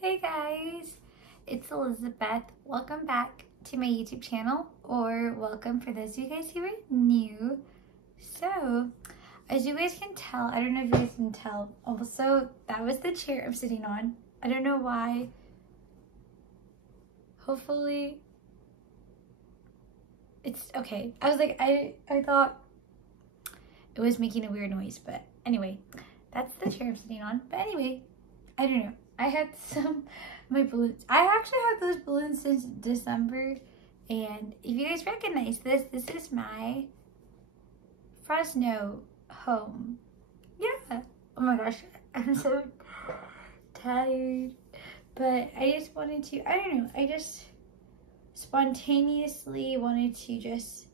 Hey guys, it's Elizabeth. Welcome back to my YouTube channel, or welcome for those of you guys who are new. So, as you guys can tell, I don't know if you guys can tell, also, that was the chair I'm sitting on. I don't know why. Hopefully, it's okay. I was like, I thought it was making a weird noise, but anyway, that's the chair I'm sitting on. But anyway, I don't know. I had my balloons. I actually had those balloons since December. And if you guys recognize this is my Fresno home. Yeah. Oh my gosh. I'm so tired. But I just wanted to, I don't know. I just spontaneously wanted to just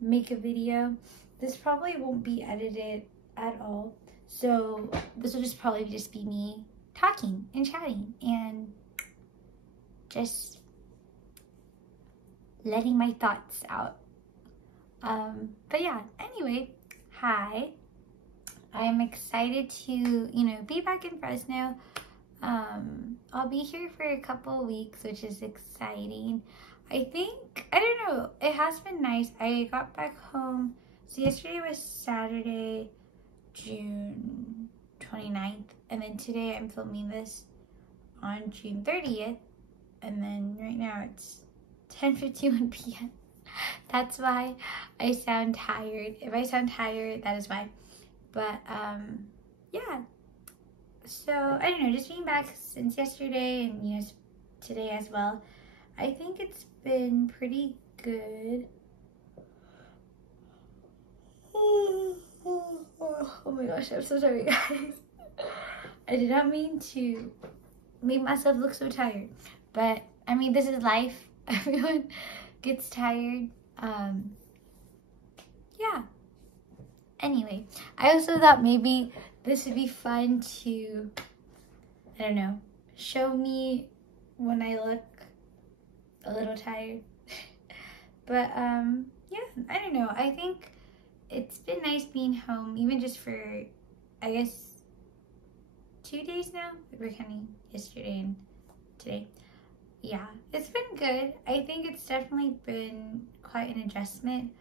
make a video. This probably won't be edited at all. So this will just probably just be me talking and chatting and just letting my thoughts out. But yeah, anyway, hi. I am excited to, be back in Fresno. I'll be here for a couple weeks, which is exciting. I don't know, it has been nice. I got back home. So yesterday was Saturday, June 29th, and then today I'm filming this on June 30th, and then right now it's 10:51 p.m. That's why I sound tired. If I sound tired, that is why. But yeah, so I don't know, just being back since yesterday and today as well, I think it's been pretty good. Oh my gosh, I'm so sorry guys. I did not mean to make myself look so tired, but I mean, this is life. Everyone gets tired. Yeah. Anyway, I also thought maybe this would be fun to, I don't know, show me when I look a little tired. But yeah, I don't know. I think it's been nice being home, even just for, I guess, 2 days now. We're counting yesterday and today. Yeah, it's been good. I think it's definitely been quite an adjustment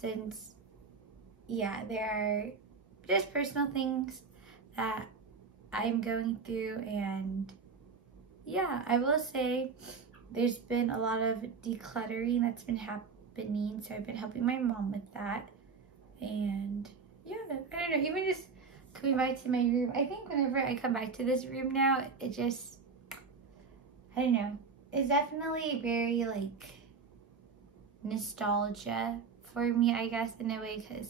since, yeah, there are just personal things that I'm going through, and yeah, I will say there's been a lot of decluttering that's been happening, so I've been helping my mom with that. And yeah, I don't know, even just coming back to my room, I think whenever I come back to this room now, it just, I don't know, it's definitely very like nostalgia for me, I guess, in a way, because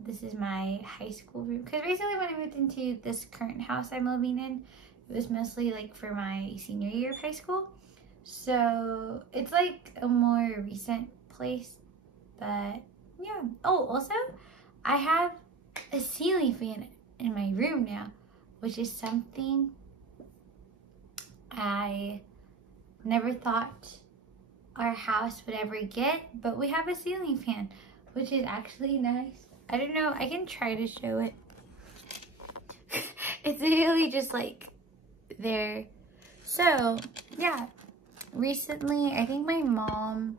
this is my high school room. Because basically when I moved into this current house I'm living in, it was mostly like for my senior year of high school, so it's like a more recent place. But yeah. Oh, also, I have a ceiling fan in my room now, which is something I never thought our house would ever get, but we have a ceiling fan, which is actually nice. I don't know, I can try to show it. It's really just like there. So yeah, recently, I think my mom,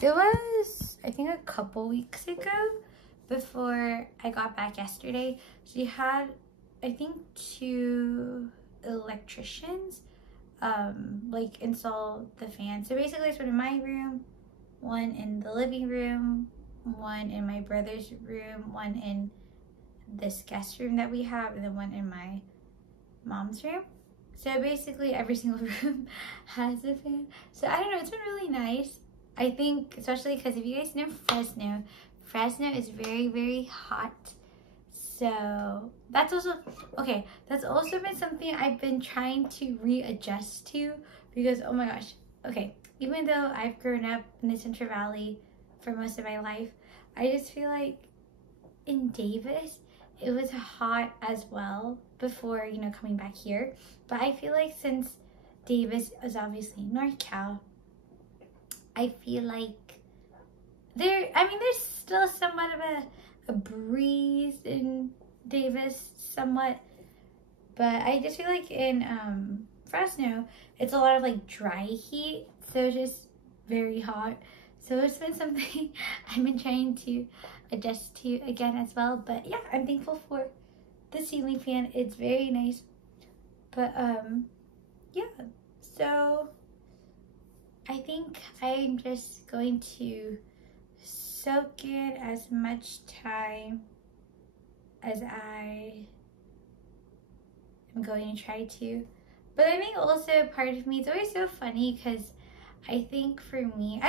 it was, I think a couple weeks ago, before I got back yesterday, she had, I think, 2 electricians like install the fan. So basically it's one in my room, one in the living room, one in my brother's room, one in this guest room that we have, and then one in my mom's room. So basically every single room has a fan. So I don't know, it's been really nice. I think, especially because if you guys know Fresno is very, very hot. So that's also, okay, that's also been something I've been trying to readjust to, because, oh my gosh, okay, even though I've grown up in the Central Valley for most of my life, I just feel like in Davis, it was hot as well before, coming back here. But I feel like since Davis is obviously North Cal, I feel like there's still somewhat of a breeze in Davis, somewhat, But I just feel like in Fresno, it's a lot of like dry heat, so it's just very hot. So it's been something I've been trying to adjust to again as well. But yeah, I'm thankful for the ceiling fan. It's very nice. But yeah, so I think I'm just going to soak in as much time as I am going to try to. But I think also part of me, it's always so funny because I think for me,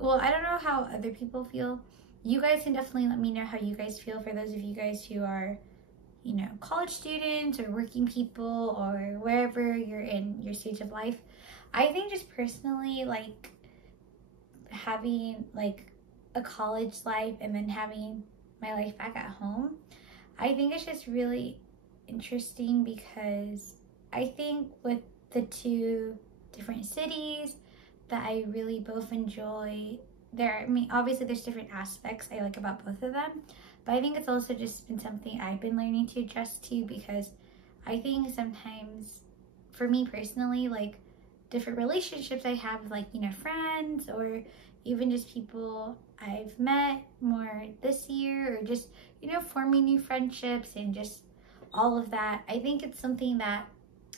well, I don't know how other people feel. You guys can definitely let me know how you guys feel, for those of you guys who are, you know, college students or working people or wherever you're in your stage of life. I think just personally, like having like a college life and then having my life back at home, I think it's just really interesting because I think with the two different cities that I really both enjoy, I mean, obviously there's different aspects I like about both of them, but I think it's also just been something I've been learning to adjust to, because I think sometimes for me personally, like different relationships I have with, like, you know, friends or even just people I've met more this year, or just, you know, forming new friendships and just all of that. I think it's something that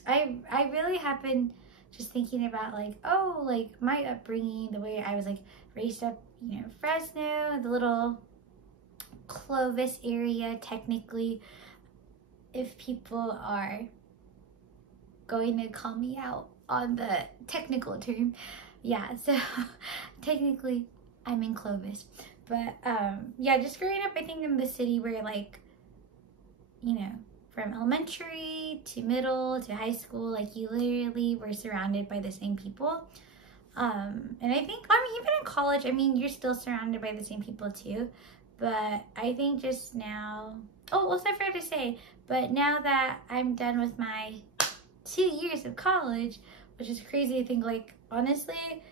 I really have been just thinking about, like, oh, like my upbringing, the way I was like raised up, you know, Fresno, the little Clovis area, technically, if people are going to call me out on the technical term. Yeah, so technically I'm in Clovis. But yeah, just growing up, I think in the city where, like, you know, from elementary to middle to high school, like you literally were surrounded by the same people. And I think, I mean, even in college, I mean, you're still surrounded by the same people too. But I think just now, oh, also I forgot to say, but now that I'm done with my 2 years of college, which is crazy to think, like, honestly,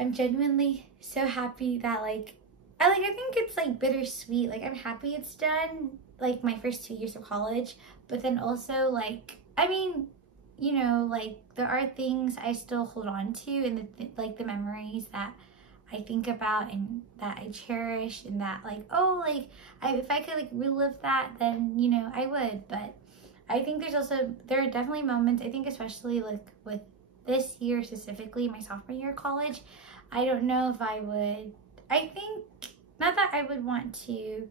I'm genuinely so happy that, like, I think it's like bittersweet. Like, I'm happy it's done, like my first 2 years of college, but then also, like, I mean, you know, like there are things I still hold on to, and like the memories that I think about and that I cherish, and that, like, oh, like if I could like relive that, then, you know, I would. But I think there are definitely moments, I think especially like with this year specifically, my sophomore year of college, I don't know if I would, I think, not that I would want to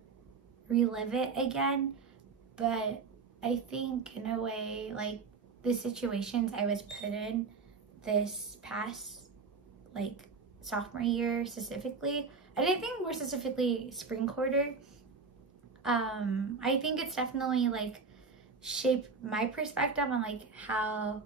relive it again, but I think in a way, like, the situations I was put in this past, like, sophomore year specifically, and I think more specifically spring quarter, I think it's definitely like shaped my perspective on like how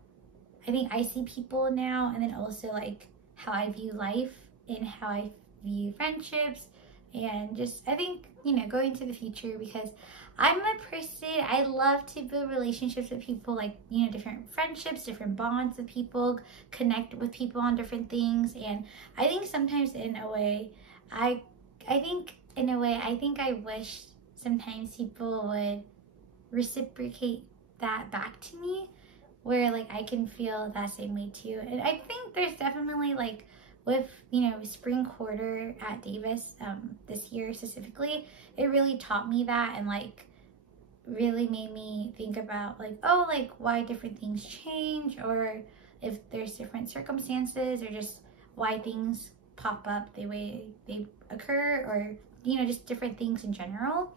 I think I see people now, and then also like how I view life and how I view friendships, and just, I think, you know, going to the future, because I'm a person, I love to build relationships with people, like, you know, different friendships, different bonds with people, connect with people on different things. And I think sometimes in a way, I think I wish sometimes people would reciprocate that back to me, where like I can feel that same way too. And I think there's definitely, like, with, you know, spring quarter at Davis this year specifically, it really taught me that, and like really made me think about, like, oh, like why different things change, or if there's different circumstances, or just why things pop up the way they occur, or, you know, just different things in general.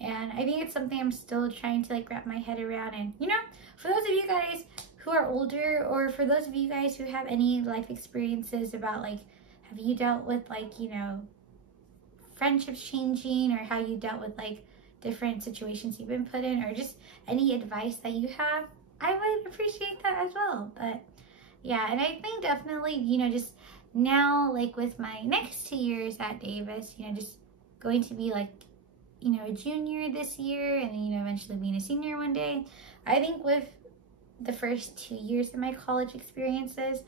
And I think it's something I'm still trying to like wrap my head around. And, you know, for those of you guys who are older, or for those of you guys who have any life experiences about, like, have you dealt with, like, you know, friendships changing, or how you dealt with like different situations you've been put in, or just any advice that you have, I would appreciate that as well. But yeah, and I think definitely, you know, just now, like with my next 2 years at Davis, you know, just going to be like, you know, a junior this year, and then, you know, eventually being a senior one day. I think with the first 2 years of my college experiences,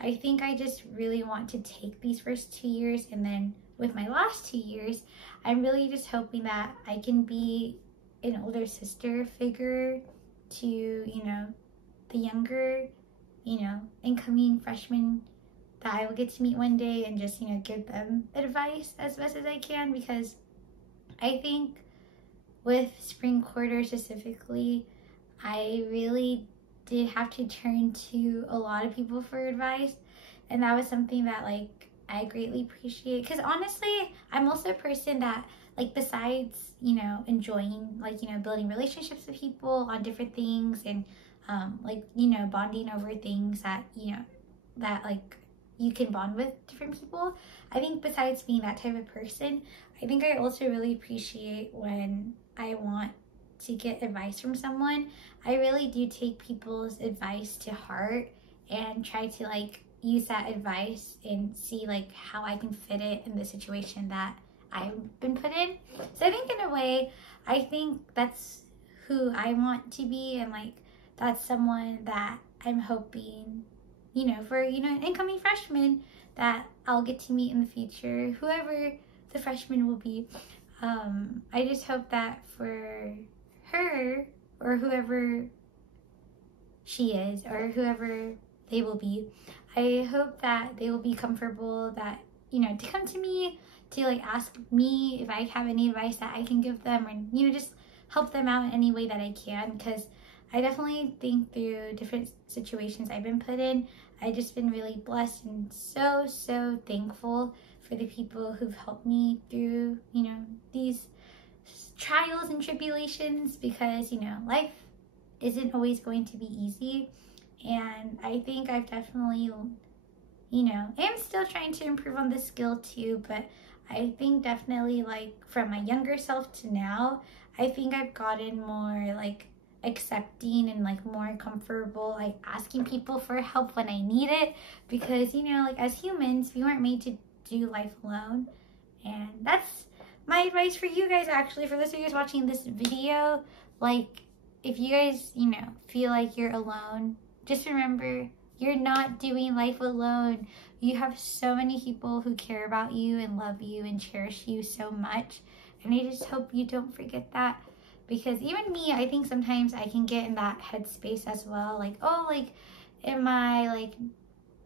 I think I just really want to take these first 2 years, and then with my last 2 years, I'm really just hoping that I can be an older sister figure to, you know, the younger, you know, incoming freshmen that I will get to meet one day, and just, you know, give them advice as best as I can, because I think with spring quarter specifically, I really did have to turn to a lot of people for advice, and that was something that, like, I greatly appreciate, because honestly, I'm also a person that, like, besides, you know, enjoying, like, you know, building relationships with people on different things, and like, you know, bonding over things that, you know, that, like, you can bond with different people. I think besides being that type of person, I think I also really appreciate when I want to get advice from someone. I really do take people's advice to heart and try to, like, use that advice and see, like, how I can fit it in the situation that I've been put in. So I think in a way, I think that's who I want to be, and, like, that's someone that I'm hoping, you know, for, you know, an incoming freshman that I'll get to meet in the future, whoever the freshman will be. I just hope that for her, or whoever she is, or whoever they will be, I hope that they will be comfortable, that, you know, to come to me, to, like, ask me if I have any advice that I can give them, or, you know, just help them out in any way that I can, because I definitely think through different situations I've been put in, I've just been really blessed and so thankful for the people who've helped me through, you know, these trials and tribulations, because, you know, life isn't always going to be easy, and I think I've definitely, you know, am still trying to improve on this skill too, but I think definitely, like, from my younger self to now, I think I've gotten more, like, accepting and, like, more comfortable, like, asking people for help when I need it, because, you know, like, as humans, we weren't made to do life alone. And that's my advice for you guys, actually, for those of you guys watching this video. Like, if you guys, you know, feel like you're alone, just remember, you're not doing life alone. You have so many people who care about you and love you and cherish you so much, and I just hope you don't forget that. Because even me, I think sometimes I can get in that headspace as well. Like, oh, like, am I, like,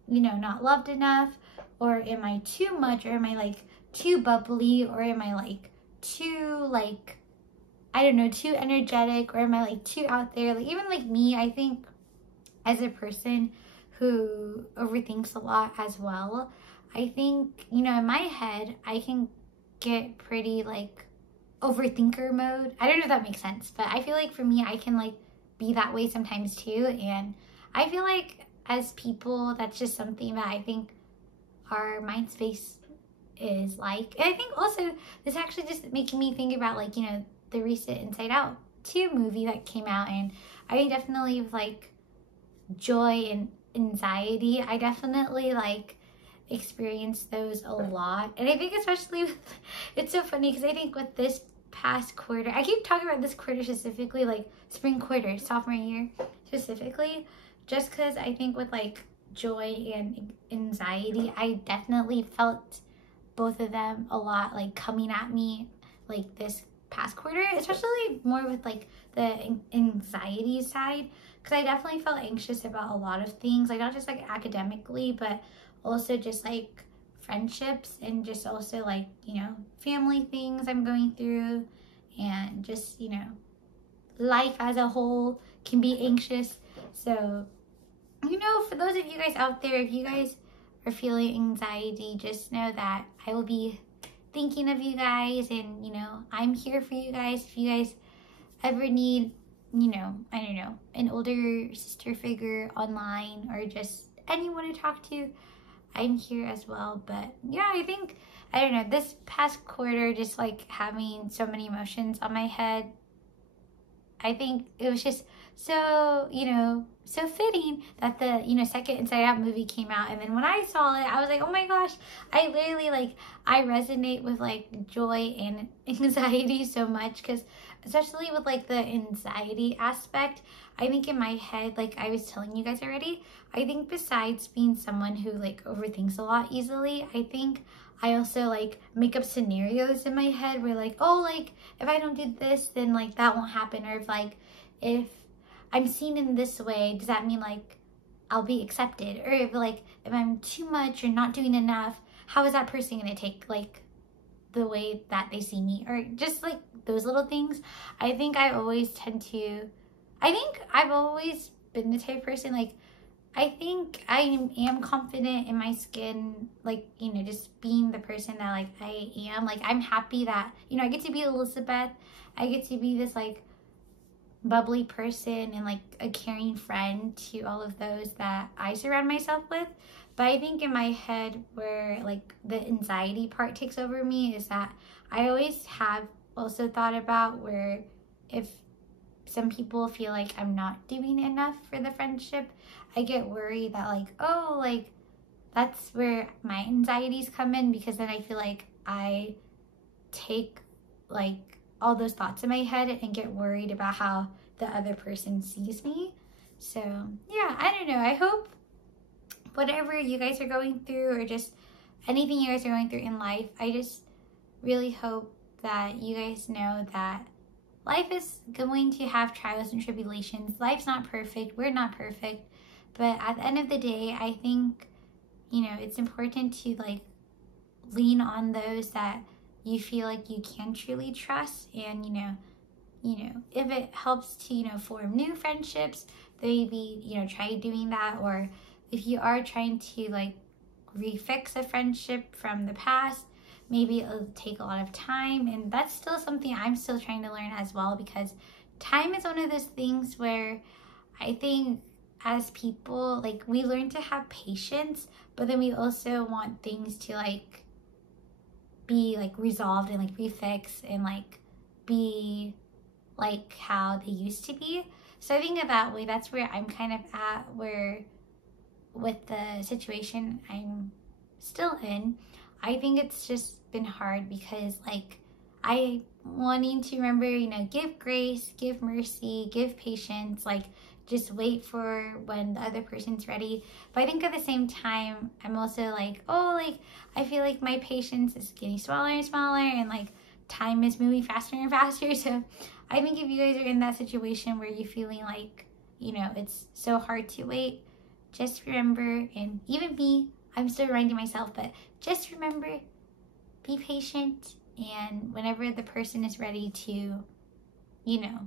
you know, not loved enough? Or am I too much? Or am I, like, too bubbly? Or am I, like, too, like, I don't know, too energetic? Or am I, like, too out there? Like, even, like, me, I think as a person who overthinks a lot as well, I think, you know, in my head, I can get pretty, like, overthinker mode. I don't know if that makes sense, but I feel like for me, I can, like, be that way sometimes too, and I feel like as people, that's just something that I think our mind space is like. And I think also this actually just making me think about, like, you know, the recent Inside Out 2 movie that came out, and I think definitely with, like, joy and anxiety, I definitely, like, experienced those a lot. And I think especially with, it's so funny because I think with this past quarter, I keep talking about this quarter specifically, like spring quarter, sophomore year specifically, just because I think with, like, joy and anxiety, I definitely felt both of them a lot, like, coming at me, like, this past quarter, especially more with, like, the anxiety side, because I definitely felt anxious about a lot of things, like, not just, like, academically, but also just, like, friendships, and just also, like, you know, family things I'm going through, and just, you know, life as a whole can be anxious. So, you know, for those of you guys out there, if you guys are feeling anxiety, just know that I will be thinking of you guys, and, you know, I'm here for you guys. If you guys ever need, you know, I don't know, an older sister figure online, or just anyone to talk to, I'm here as well. But yeah, I think, I don't know, this past quarter, just, like, having so many emotions on my head, I think it was just so, you know, so fitting that the, you know, second Inside Out movie came out. And then when I saw it, I was like, oh my gosh, I literally, like, I resonate with, like, joy and anxiety so much, because especially with, like, the anxiety aspect, I think in my head, like I was telling you guys already, I think besides being someone who, like, overthinks a lot easily, I think I also, like, make up scenarios in my head where, like, oh, like, if I don't do this, then, like, that won't happen. Or if, like, if I'm seen in this way, does that mean like I'll be accepted? Or if like, if I'm too much or not doing enough, how is that person gonna take like the way that they see me? Or just like those little things. I think I've always been the type of person, like, I think I am confident in my skin, like, you know, just being the person that, like, I am. Like, I'm happy that, you know, I get to be Elizabeth. I get to be this, like, bubbly person and, like, a caring friend to all of those that I surround myself with. But I think in my head where, like, the anxiety part takes over me is that I always have also thought about where if some people feel like I'm not doing enough for the friendship, I get worried that like, oh, like that's where my anxieties come in, because then I feel like I take like all those thoughts in my head and get worried about how the other person sees me. So yeah, I don't know. I hope whatever you guys are going through, or just anything you guys are going through in life, I just really hope that you guys know that life is going to have trials and tribulations. Life's not perfect. We're not perfect. But at the end of the day, I think, you know, it's important to like lean on those that you feel like you can truly trust. And, you know, if it helps to, you know, form new friendships, then maybe, you know, try doing that. Or if you are trying to like refix a friendship from the past, maybe it'll take a lot of time. And that's still something I'm still trying to learn as well, because time is one of those things where I think as people, like, we learn to have patience, but then we also want things to like be like resolved and like refixed and like be like how they used to be. So I think that way, that's where I'm kind of at, where with the situation I'm still in, I think it's just been hard because like I wanting to remember, you know, give grace, give mercy, give patience, like just wait for when the other person's ready. But I think at the same time, I'm also like, oh, like I feel like my patience is getting smaller and smaller, and like time is moving faster and faster. So I think if you guys are in that situation where you're feeling like, you know, it's so hard to wait, just remember, and even me, I'm still reminding myself, but just remember, be patient, and whenever the person is ready to, you know,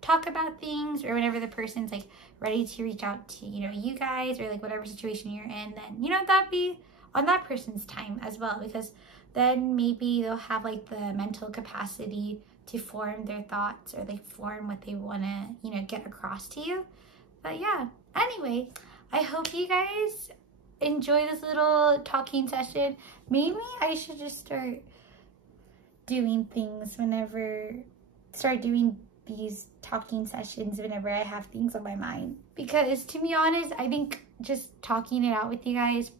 talk about things, or whenever the person's like ready to reach out to, you know, you guys, or like whatever situation you're in, then, you know, that'd be on that person's time as well, because then maybe they'll have like the mental capacity to form their thoughts, or like form what they want to, you know, get across to you. But yeah, anyway, I hope you guys enjoy this little talking session. Maybe I should just start doing these talking sessions whenever I have things on my mind, because to be honest, I think just talking it out with you guys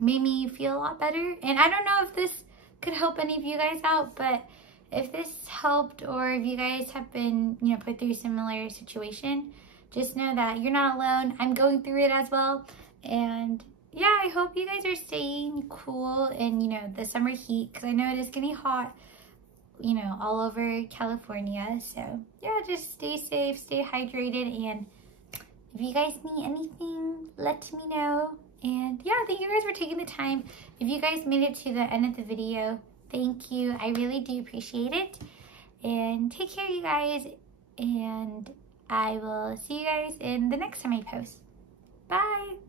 made me feel a lot better. And I don't know if this could help any of you guys out, but if this helped, or if you guys have been, you know, put through a similar situation, just know that you're not alone. I'm going through it as well. And yeah, I hope you guys are staying cool in, you know, the summer heat, because I know it is getting hot, you know, all over California. So yeah, just stay safe, stay hydrated, and if you guys need anything, let me know. And yeah, thank you guys for taking the time. If you guys made it to the end of the video, thank you. I really do appreciate it. And take care, you guys, and I will see you guys in the next time I post. Bye!